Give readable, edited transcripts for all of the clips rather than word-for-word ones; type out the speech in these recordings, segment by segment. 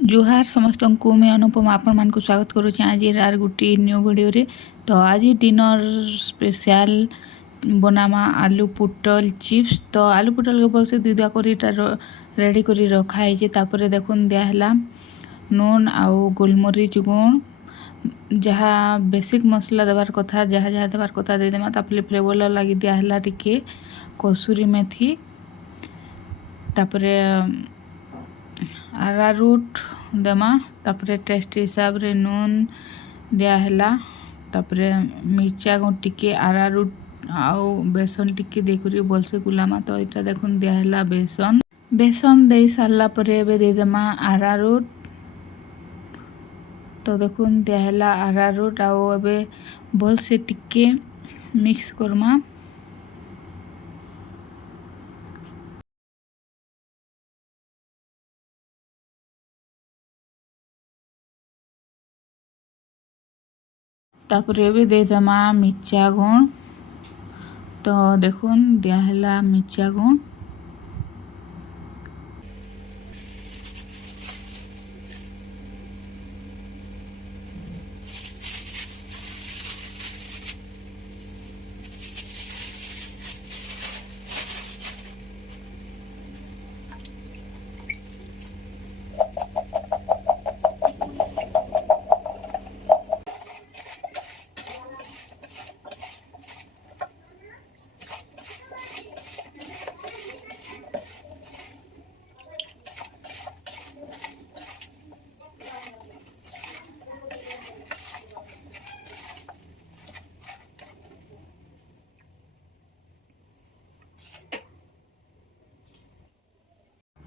जुहार समस्त को मैं अनुपमा आपण मान को स्वागत करुँ आज आर गोटे न्यू वीडियो रे। तो आज डिनर स्पेशल बनामा आलू पुटल चिप्स। तो आलू पुटल के भलसे दुदा कर रेडी कर रखाई। तापर देखुन दिहला नून आउ गोलमरीच गुण जहाँ बेसिक मसला देवार कथा जहाँ जहाँ देवार कथा देदेमा। तापर फ्लेवर लगी दिहला टिके कसूरी मेथी तापर आरारूट देमा। तापर टेस्ट हिसाब रे नून दिहला तापर मिर्चा गुण टिके आरारूट आउ बेसन टिके देकर भलसे गुलामा। तो यहाँ देखुन दिहला बेसन दे सारा पर देदेमा आरारूट। तो देखुन दिहला आरारूट आउ एबे भलसे टिके मिक्स करमा। तापर एबे देदेमा मिर्चा गुण। तो देखुन दिहला मिर्चा गुण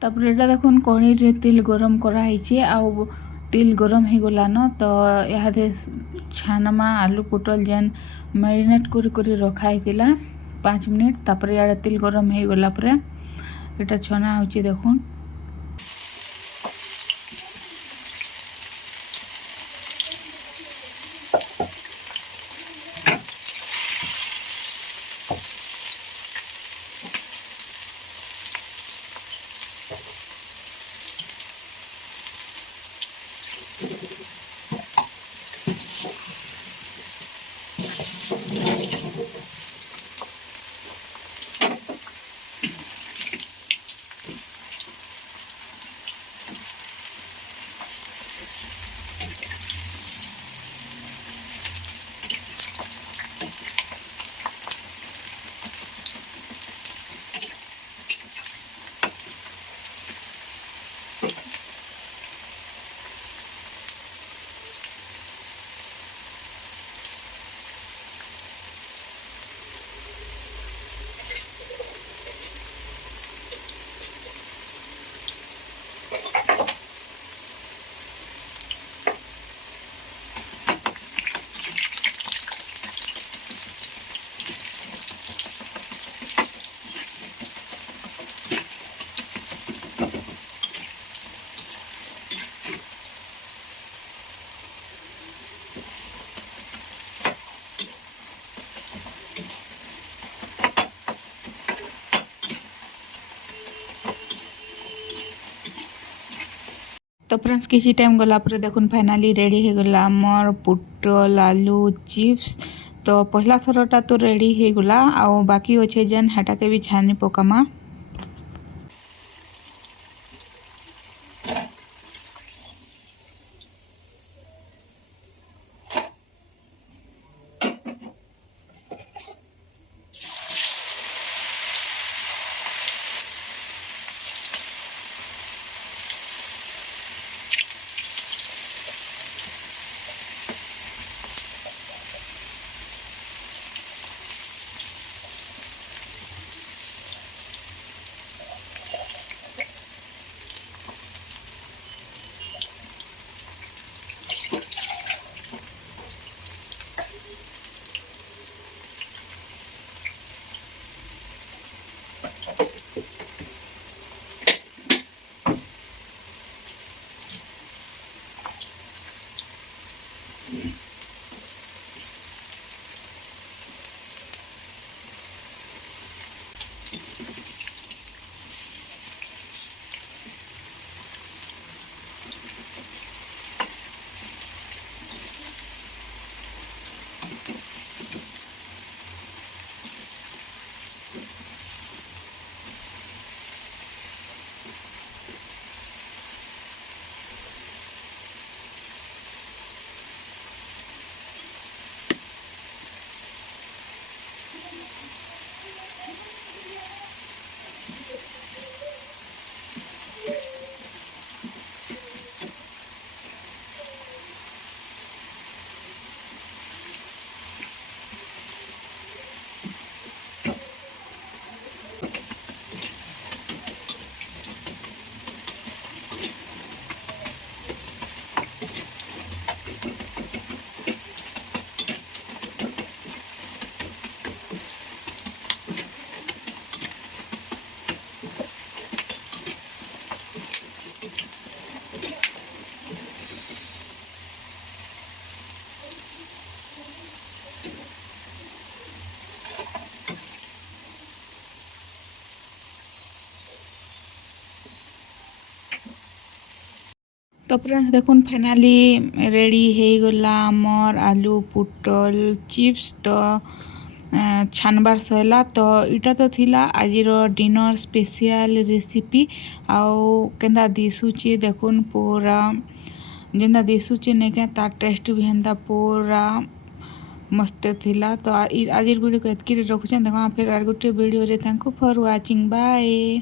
तापर एटा देखुन कढ़ी रे तेल गरम कराई आउ तेल गरम हो गलान। तो यहाँ छानमा आलू पुटल जेन मैरिनेट कर रखाई 5 मिनट। तापर यहाँ तेल गरम हो गला पर एटा छना होची देखुन। तो फ्रेंड्स किसी टाइम गला पर देखुन फाइनाली रेडी हो गला मोर पुटल आलू चिप्स। तो पहला थरटा तो रेडी हो गला आउ बाकी अच्छे जेन हेटा के भी छानी पकामा। तो फ्रेंड्स देखुन फाइनाली रेडी हो गला आमर आलू पुटल चिप्स तो छानबार सैला तो इटा तो थिला आजिर डिनर स्पेशल रेसिपी आउ केंदा दिशुची देखुन पूरा जेंदा दिशुची नहीं क्या तार टेस्ट भी हेंदा पूरा मस्त थिला तो आजिर वीडियो को एतकी रखुछन देखो फिर आर गोटे वीडियो रे thank you for watching bye.